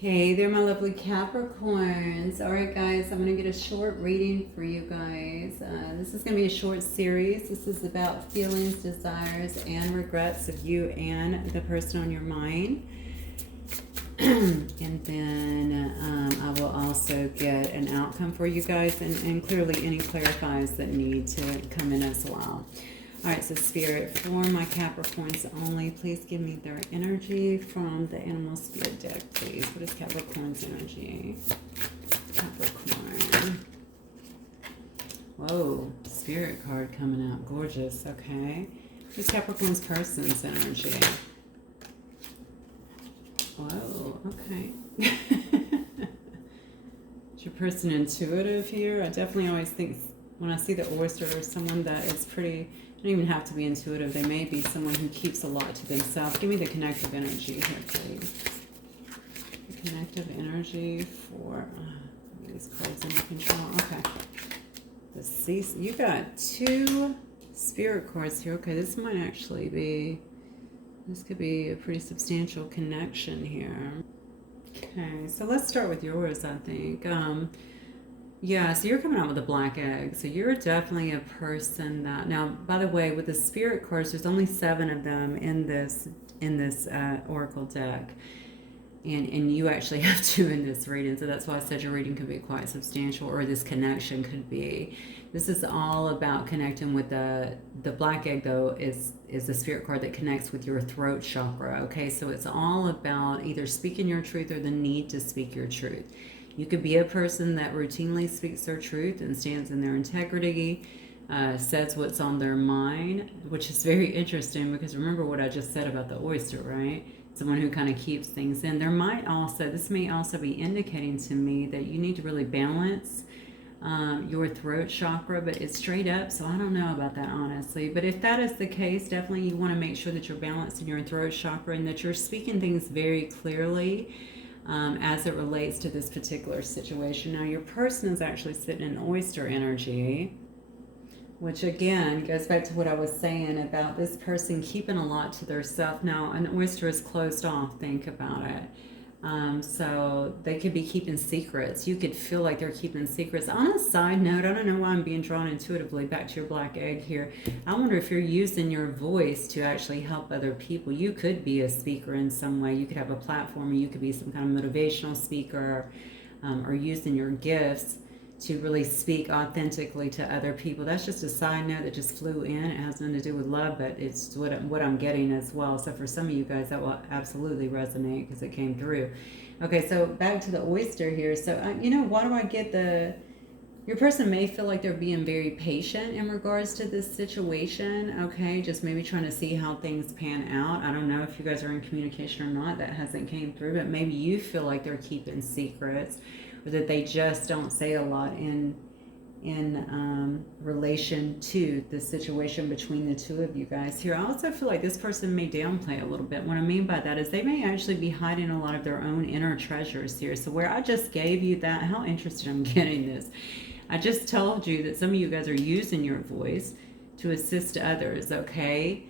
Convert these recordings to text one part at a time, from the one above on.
Hey there, my lovely Capricorns. All right, guys, I'm going to get a short reading for you guys. This is going to be a short series. This is about feelings, desires, and regrets of you and the person on your mind. And then I will also get an outcome for you guys and clearly any clarifies that need to come in as well. All right, so Spirit, for my Capricorns only, please give me their energy from the Animal Spirit deck, please. What is Capricorn's energy? Capricorn. Whoa, Spirit card coming out. Gorgeous, okay. Who's Capricorn's person's energy? Whoa, okay. Is your person intuitive here? I definitely always think when I see the oyster or someone that is pretty... Don't even have to be intuitive. They may be someone who keeps a lot to themselves. Give me the connective energy here, please. The connective energy for these cards under control. Okay. The cease. You got 2 spirit cards here. Okay, this might actually be. This could be a pretty substantial connection here. Okay, so let's start with yours. I think. Yeah, so you're coming out with a black egg. So you're definitely a person that... Now, by the way, with the spirit cards, there's only 7 of them in this oracle deck. And you actually have 2 in this reading. So that's why I said your reading could be quite substantial, or this connection could be. This is all about connecting with the black egg, though, is the spirit card that connects with your throat chakra. Okay, so it's all about either speaking your truth or the need to speak your truth. You could be a person that routinely speaks their truth and stands in their integrity, says what's on their mind, which is very interesting because remember what I just said about the oyster, right? Someone who kind of keeps things in. This may also be indicating to me that you need to really balance your throat chakra, but it's straight up, so I don't know about that, honestly. But if that is the case, definitely you want to make sure that you're balancing your throat chakra and that you're speaking things very clearly. As it relates to this particular situation. Now, your person is actually sitting in oyster energy, which again goes back to what I was saying about this person keeping a lot to themselves. Now, an oyster is closed off, think about it. So they could be keeping secrets. You could feel like they're keeping secrets. On a side note, I don't know why I'm being drawn intuitively back to your black egg here. I wonder if you're using your voice to actually help other people. You could be a speaker in some way. You could have a platform, or you could be some kind of motivational speaker, or using your gifts to really speak authentically to other people. That's just a side note that just flew in. It has nothing to do with love, but it's what I'm getting as well. So for some of you guys, that will absolutely resonate because it came through. Okay, so back to the oyster here. So, why do I get your person may feel like they're being very patient in regards to this situation, okay? Just maybe trying to see how things pan out. I don't know if you guys are in communication or not. That hasn't came through, but maybe you feel like they're keeping secrets, or that they just don't say a lot in relation to the situation between the 2 of you guys here. I also feel like this person may downplay a little bit. What I mean by that is they may actually be hiding a lot of their own inner treasures here. So where I just gave you that, how interested I'm getting this. I just told you that some of you guys are using your voice to assist others, okay?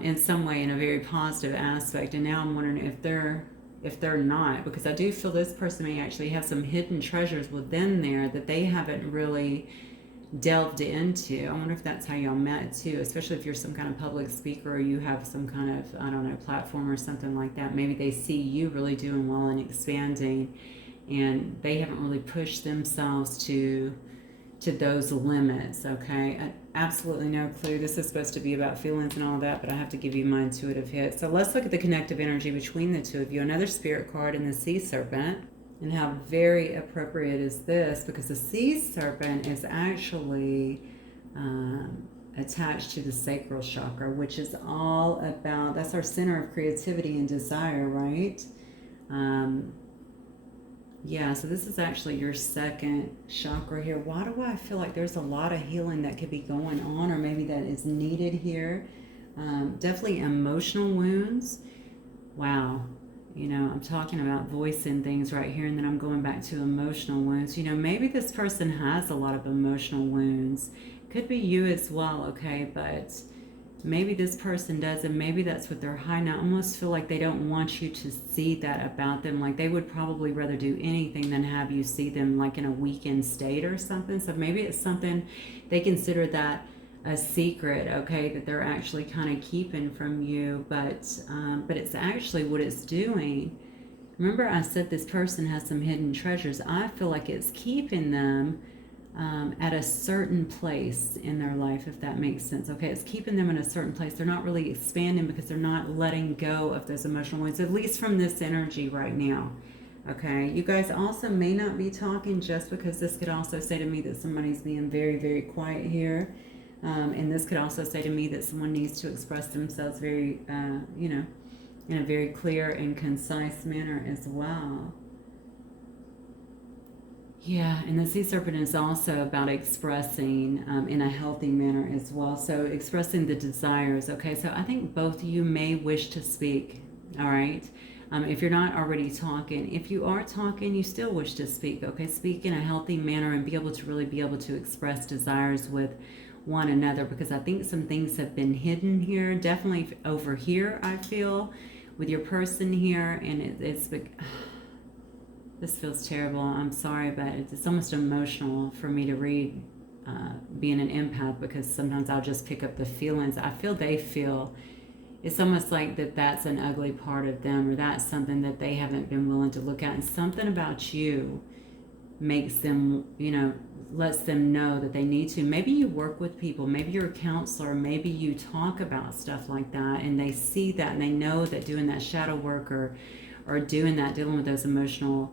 In some way, in a very positive aspect. And now I'm wondering if they're not, because I do feel this person may actually have some hidden treasures within there that they haven't really delved into. I wonder if that's how y'all met too, especially if you're some kind of public speaker or you have some kind of, I don't know, platform or something like that. Maybe they see you really doing well and expanding, and they haven't really pushed themselves to those limits, okay? Absolutely no clue. This is supposed to be about feelings and all that, but I have to give you my intuitive hit. So let's look at the connective energy between the 2 of you. Another spirit card in the sea serpent. And how very appropriate is this, because the sea serpent is actually attached to the sacral chakra, which is all about, that's our center of creativity and desire, right? Yeah, so this is actually your second chakra here. Why do I feel like there's a lot of healing that could be going on, or maybe that is needed here? Definitely emotional wounds. Wow. I'm talking about voicing things right here, and then I'm going back to emotional wounds. Maybe this person has a lot of emotional wounds. Could be you as well, okay? But Maybe this person does, and maybe that's what they're hiding. I almost feel like they don't want you to see that about them. Like they would probably rather do anything than have you see them like in a weakened state or something. So maybe it's something they consider that a secret, okay, that they're actually kind of keeping from you, but it's actually what it's doing. Remember I said this person has some hidden treasures. I feel like it's keeping them at a certain place in their life, if that makes sense. Okay, it's keeping them in a certain place. They're not really expanding because they're not letting go of those emotional wounds, at least from this energy right now. Okay, you guys also may not be talking, just because this could also say to me that somebody's being very, very quiet here. And this could also say to me that someone needs to express themselves very, in a very clear and concise manner as well. Yeah, and the sea serpent is also about expressing in a healthy manner as well. So expressing the desires, okay? So I think both of you may wish to speak, all right? If you're not already talking, if you are talking, you still wish to speak, okay? Speak in a healthy manner and be able to really be able to express desires with one another, because I think some things have been hidden here, definitely over here, I feel, with your person here, and it's this feels terrible. I'm sorry, but it's almost emotional for me to read, being an empath, because sometimes I'll just pick up the feelings I feel they feel. It's almost like that's an ugly part of them, or that's something that they haven't been willing to look at. And something about you makes them, lets them know that they need to. Maybe you work with people, maybe you're a counselor, maybe you talk about stuff like that, and they see that and they know that doing that shadow work or doing that, dealing with those emotional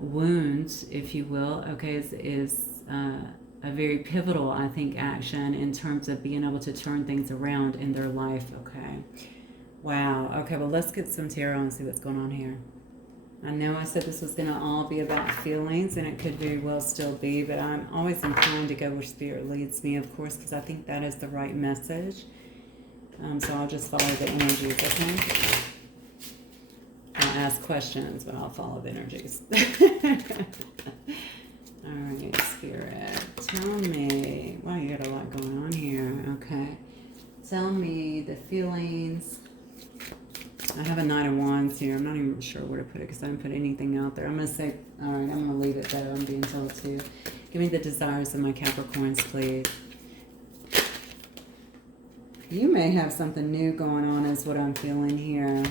wounds, if you will, okay, is a very pivotal, I think, action in terms of being able to turn things around in their life. Okay, wow. Okay, well, let's get some tarot and see what's going on here. I know I said this was going to all be about feelings, and it could very well still be, but I'm always inclined to go where Spirit leads me, of course, because I think that is the right message. So I'll just follow the energies, okay? I'll ask questions, but I'll follow the energies. All right, Spirit, tell me. Wow, you got a lot going on here. Okay. Tell me the feelings. I have a Knight of Wands here. I'm not even sure where to put it because I didn't put anything out there. I'm going to say, all right, I'm going to leave it though. I'm being told to. Give me the desires of my Capricorns, please. You may have something new going on is what I'm feeling here.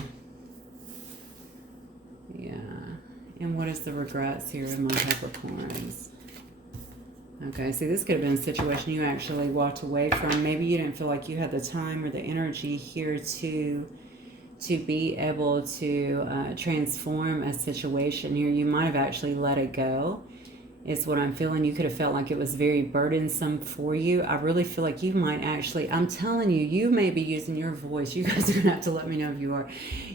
Yeah. And what is the regrets here of my Capricorns? Okay, see, this could have been a situation you actually walked away from. Maybe you didn't feel like you had the time or the energy here to be able to transform a situation here. You might have actually let it go, is what I'm feeling. You could have felt like it was very burdensome for you. I really feel like you might actually, I'm telling you, you may be using your voice. You guys are going to have to let me know if you are.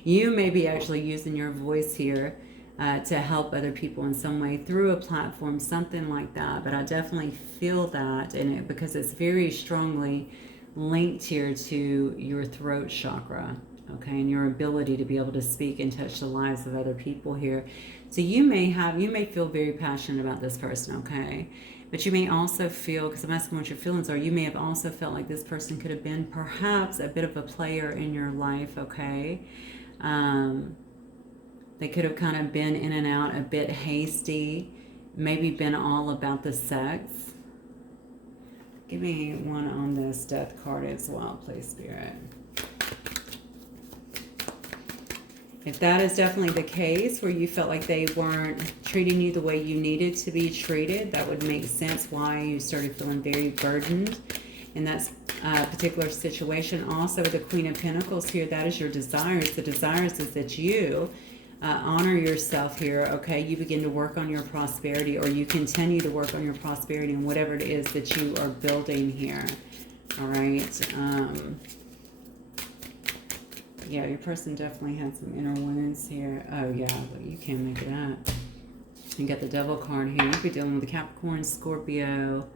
You may be actually using your voice here to help other people in some way through a platform, something like that. But I definitely feel that in it because it's very strongly linked here to your throat chakra. Okay, and your ability to be able to speak and touch the lives of other people here. So you may feel very passionate about this person, okay? But you may also feel, because I'm asking what your feelings are, you may have also felt like this person could have been perhaps a bit of a player in your life, okay? They could have kind of been in and out, a bit hasty, maybe been all about the sex. Give me one on this death card as well, please, Spirit. If that is definitely the case, where you felt like they weren't treating you the way you needed to be treated, that would make sense why you started feeling very burdened in that particular situation. Also, the Queen of Pentacles here, that is your desires. The desires is that you honor yourself here, okay? You begin to work on your prosperity, or you continue to work on your prosperity and whatever it is that you are building here, all right? Yeah, your person definitely had some inner wounds here. Oh, yeah, but you can't make it up. You got the Devil card here. You could be dealing with the Capricorn, Scorpio.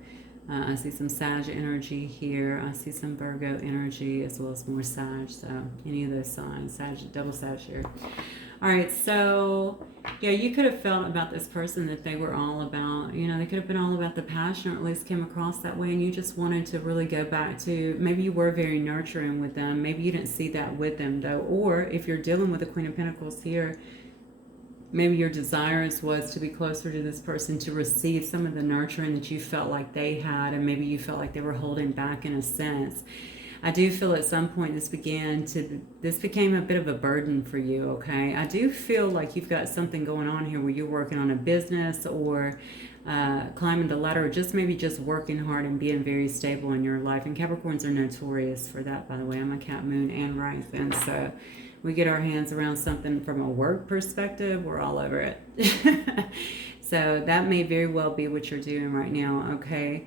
I see some Sag energy here. I see some Virgo energy as well as more Sag. So any of those signs, Sag, double Sag here. All right, so Yeah, you could have felt about this person that they were all about, they could have been all about the passion, or at least came across that way, and you just wanted to really go back to, maybe you were very nurturing with them. Maybe you didn't see that with them, though. Or if you're dealing with the Queen of Pentacles here, maybe your desires was to be closer to this person, to receive some of the nurturing that you felt like they had, and maybe you felt like they were holding back in a sense. I do feel at some point this became a bit of a burden for you, okay? I do feel like you've got something going on here where you're working on a business, or climbing the ladder, or just maybe just working hard and being very stable in your life. And Capricorns are notorious for that, by the way. I'm a Cap, Moon, and Rising, so we get our hands around something from a work perspective, we're all over it. So that may very well be what you're doing right now, okay?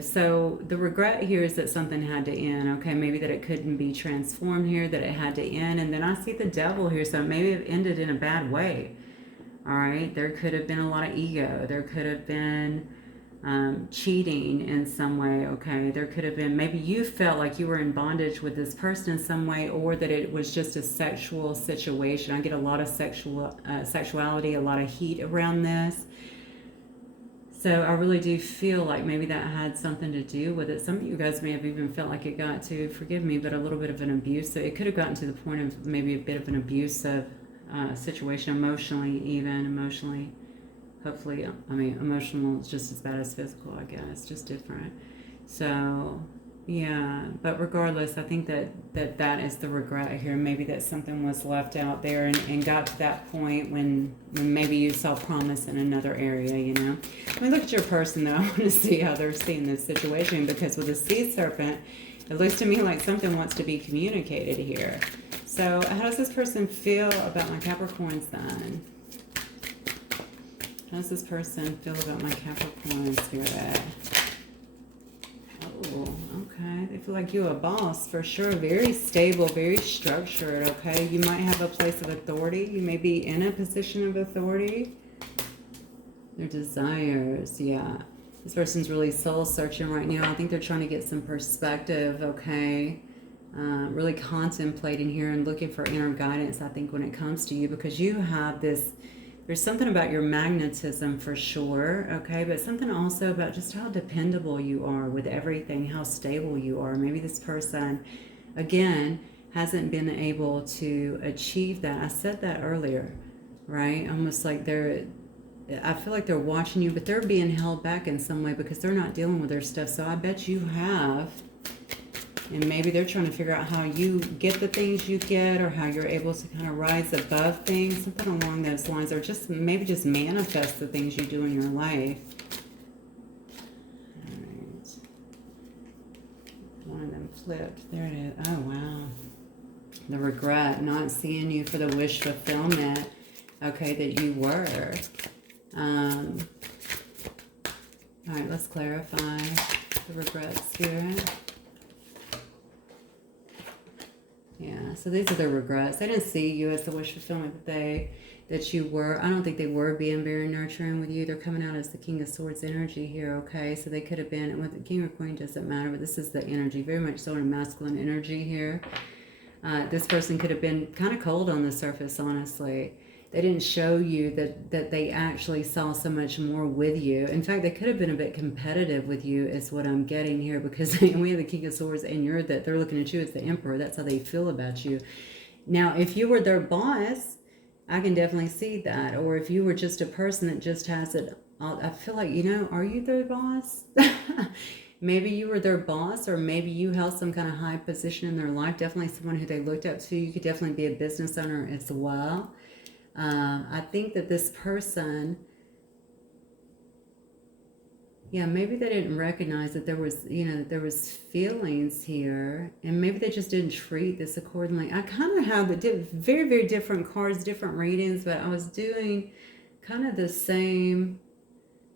So the regret here is that something had to end, okay? Maybe that it couldn't be transformed here, that it had to end. And then I see the devil here, so maybe it ended in a bad way. All right, there could have been a lot of ego. There could have been cheating in some way, okay? There could have been, maybe you felt like you were in bondage with this person in some way, or that it was just a sexual situation. I get a lot of sexuality, a lot of heat around this. So I really do feel like maybe that had something to do with it. Some of you guys may have even felt like it got to, forgive me, but a little bit of an abuse. So it could have gotten to the point of maybe a bit of an abusive situation, emotionally. Hopefully, I mean, emotional is just as bad as physical, I guess, just different. So, yeah, but regardless, I think that is the regret here. Maybe that something was left out there, and got to that point when maybe you saw promise in another area, Let me look at your person, though. I want to see how they're seeing this situation, because with the sea serpent, it looks to me like something wants to be communicated here. So how does this person feel about my Capricorns then? How does this person feel about my Capricorn spirit? Oh, okay. They feel like you're a boss for sure. Very stable, very structured, okay? You might have a place of authority. You may be in a position of authority. Their desires, yeah. This person's really soul searching right now. I think they're trying to get some perspective, okay? Really contemplating here and looking for inner guidance, I think, when it comes to you, because you have this, there's something about your magnetism for sure, okay, but something also about just how dependable you are with everything, how stable you are. Maybe this person, again, hasn't been able to achieve that. I said that earlier, right? Almost like I feel like they're watching you, but they're being held back in some way because they're not dealing with their stuff. So I bet you have. And maybe they're trying to figure out how you get the things you get, or how you're able to kind of rise above things, something along those lines, or just maybe just manifest the things you do in your life. All right. One of them flipped. There it is. Oh, wow. The regret, not seeing you for the wish fulfillment, okay, that you were. All right, let's clarify the regret spirit. Yeah, so these are the regrets. They didn't see you as the wish fulfillment that you were. I don't think they were being very nurturing with you. They're coming out as the King of Swords energy here, okay? So they could have been, with the King or Queen doesn't matter, but this is the energy, very much so in masculine energy here. This person could have been kind of cold on the surface, honestly. They didn't show you that they actually saw so much more with you. In fact, they could have been a bit competitive with you, is what I'm getting here, because we have the King of Swords and they're looking at you as the Emperor. That's how they feel about you. Now, if you were their boss, I can definitely see that. Or if you were just a person that just has it, I feel like, are you their boss? Maybe you were their boss, or maybe you held some kind of high position in their life. Definitely someone who they looked up to. You could definitely be a business owner as well. I think that this person, yeah, maybe they didn't recognize that there was, that there was feelings here, and maybe they just didn't treat this accordingly. I kind of have very, very different cards, different readings, but I was doing kind of the same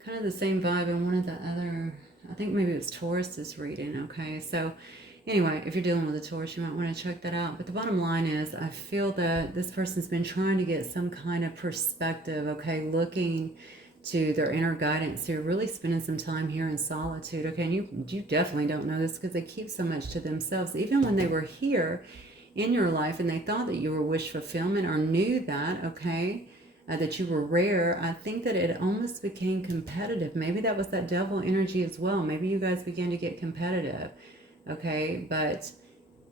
vibe in one of the other, I think maybe it was Taurus's reading, okay? So anyway, if you're dealing with a Taurus, you might want to check that out. But the bottom line is, I feel that this person's been trying to get some kind of perspective, okay, looking to their inner guidance here, really spending some time here in solitude, okay? And you definitely don't know this because they keep so much to themselves. Even when they were here, in your life and they thought that you were wish fulfillment or knew that, okay, that you were rare, I think that it almost became competitive. Maybe that was that devil energy as well. Maybe you guys began to get competitive, okay? But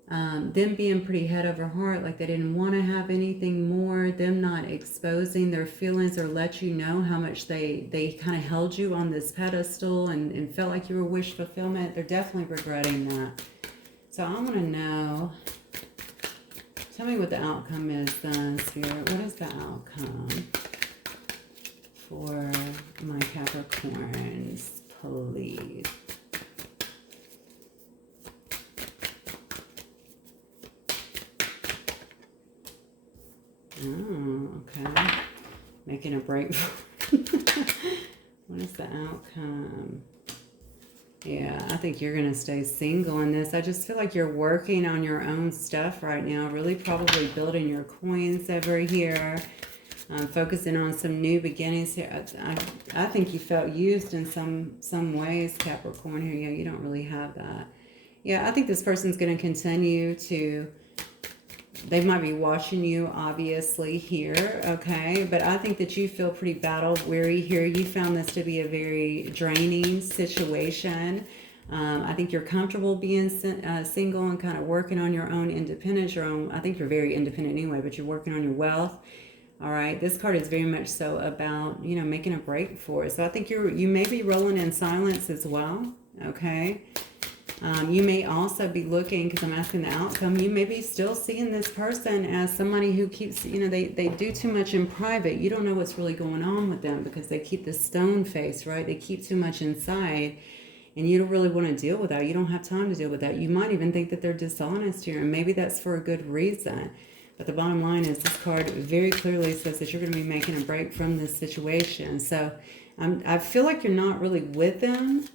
them being pretty head over heart, like they didn't want to have anything more, them not exposing their feelings or let you know how much they kind of held you on this pedestal and felt like you were wish fulfillment. They're definitely regretting that. So I want to know, tell me what the outcome is then, Spirit. What is the outcome for my Capricorns, please? Oh, okay. Making a break. What is the outcome? Yeah, I think you're going to stay single in this. I just feel like you're working on your own stuff right now. Really probably building your coins over here. Focusing on some new beginnings here. I think you felt used in some ways, Capricorn here. Yeah, you don't really have that. Yeah, I think this person's going to continue to... They might be watching you, obviously, here, okay? But I think that you feel pretty battle-weary here. You found this to be a very draining situation. I think you're comfortable being single and kind of working on your own independence. I think you're very independent anyway, but you're working on your wealth, all right? This card is very much so about, you know, making a break for it. So I think you may be rolling in silence as well, okay? You may also be looking, because I'm asking the outcome, you may be still seeing this person as somebody who keeps, you know, they do too much in private. You don't know what's really going on with them because they keep the stone face, right? They keep too much inside, and you don't really want to deal with that. You don't have time to deal with that. You might even think that they're dishonest here, and maybe that's for a good reason. But the bottom line is this card very clearly says that you're going to be making a break from this situation. So I feel like you're not really with them.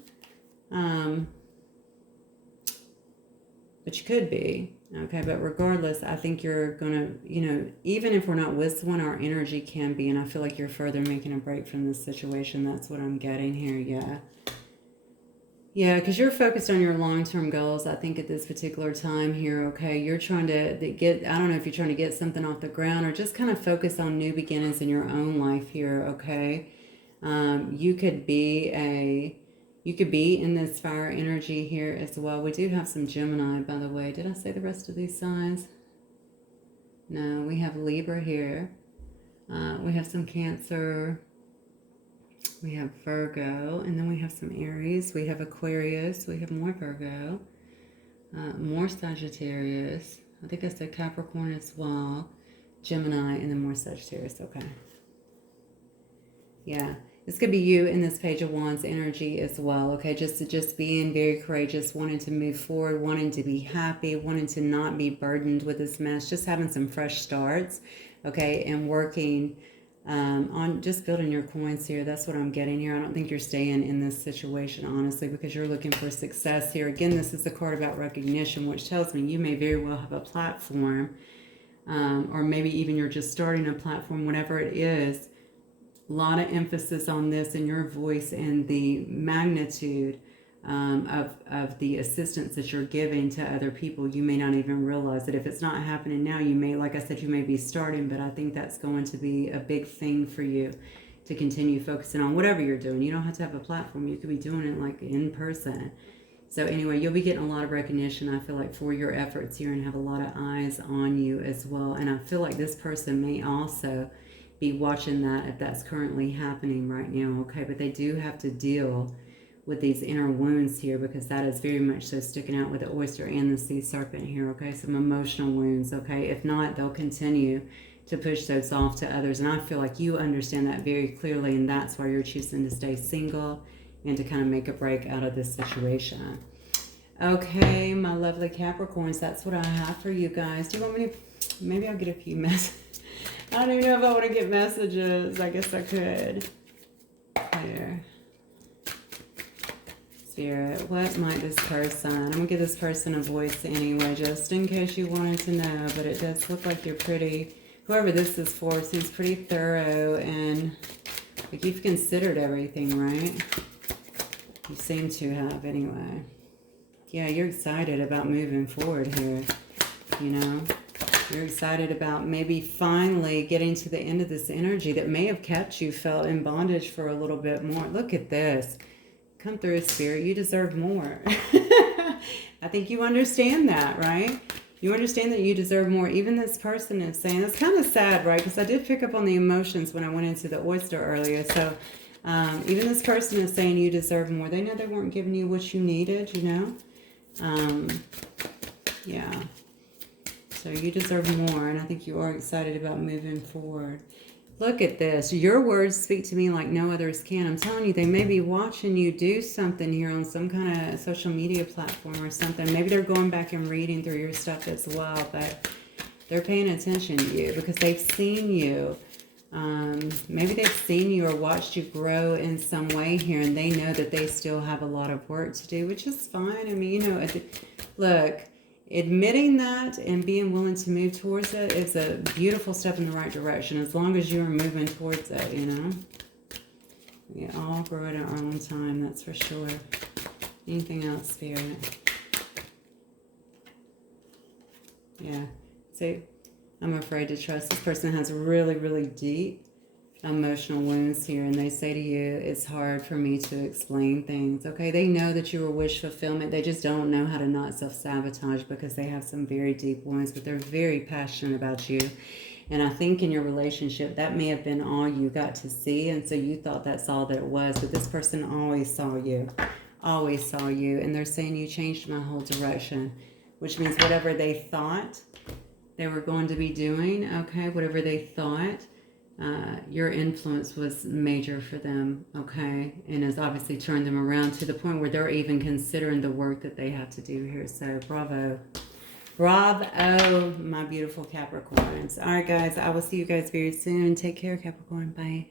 But you could be, okay? But regardless, I think you're going to, you know, even if we're not with someone, our energy can be, and I feel like you're further making a break from this situation. That's what I'm getting here, yeah. Yeah, because you're focused on your long-term goals, I think, at this particular time here, okay? You're trying to get, I don't know if you're trying to get something off the ground or just kind of focus on new beginnings in your own life here, okay? You could be in this fire energy here as well. We do have some Gemini, by the way. Did I say the rest of these signs? No, we have Libra here. We have some Cancer. We have Virgo. And then we have some Aries. We have Aquarius. We have more Virgo. More Sagittarius. I think I said Capricorn as well. Gemini, and then more Sagittarius. Okay. Yeah. This could be you in this Page of Wands energy as well, okay? Just being very courageous, wanting to move forward, wanting to be happy, wanting to not be burdened with this mess, just having some fresh starts, okay? And working on just building your coins here. That's what I'm getting here. I don't think you're staying in this situation, honestly, because you're looking for success here. Again, this is a card about recognition, which tells me you may very well have a platform, or maybe even you're just starting a platform, whatever it is. A lot of emphasis on this in your voice and the magnitude of the assistance that you're giving to other people. You may not even realize that if it's not happening now, you may, like I said, you may be starting, but I think that's going to be a big thing for you to continue focusing on whatever you're doing. You don't have to have a platform. You could be doing it like in person. So anyway, you'll be getting a lot of recognition, I feel like, for your efforts here and have a lot of eyes on you as well. And I feel like this person may also be watching that if that's currently happening right now, okay? But they do have to deal with these inner wounds here because that is very much so sticking out with the oyster and the sea serpent here, okay? Some emotional wounds, okay? If not, they'll continue to push those off to others. And I feel like you understand that very clearly, and that's why you're choosing to stay single and to kind of make a break out of this situation. Okay, my lovely Capricorns, that's what I have for you guys. Do you want me to, maybe I'll get a few messages. I don't even know if I want to get messages. I guess I could. Here. Spirit, what might this person... I'm going to give this person a voice anyway, just in case you wanted to know. But it does look like you're pretty... Whoever this is for seems pretty thorough and like you've considered everything, right? You seem to have, anyway. Yeah, you're excited about moving forward here, you know? You're excited about maybe finally getting to the end of this energy that may have kept you felt in bondage for a little bit more. Look at this. Come through, Spirit. You deserve more. I think you understand that, right? You understand that you deserve more. Even this person is saying, it's kind of sad, right? Because I did pick up on the emotions when I went into the oyster earlier. So even this person is saying you deserve more. They know they weren't giving you what you needed, you know? Yeah. So you deserve more. And I think you are excited about moving forward. Look at this. Your words speak to me like no others can. I'm telling you, they may be watching you do something here on some kind of social media platform or something. Maybe they're going back and reading through your stuff as well, but they're paying attention to you because they've seen you. Maybe they've seen you or watched you grow in some way here, and they know that they still have a lot of work to do, which is fine. I mean, you know, look, admitting that and being willing to move towards it is a beautiful step in the right direction, as long as you're moving towards it, you know. We all grow at our own time, that's for sure. Anything else, Spirit? Yeah. See, I'm afraid to trust. This person has really, really deep emotional wounds here, and they say to you, it's hard for me to explain things. Okay, they know that you are wish fulfillment. They just don't know how to not self-sabotage because they have some very deep wounds, but they're very passionate about you. And I think in your relationship, that may have been all you got to see, and so you thought that's all that it was, but this person always saw you, and they're saying you changed my whole direction, which means whatever they thought they were going to be doing, okay, whatever they thought, your influence was major for them, okay, and has obviously turned them around to the point where they're even considering the work that they have to do here. So bravo, my beautiful Capricorns. All right, guys, I will see you guys very soon. Take care, Capricorn. Bye.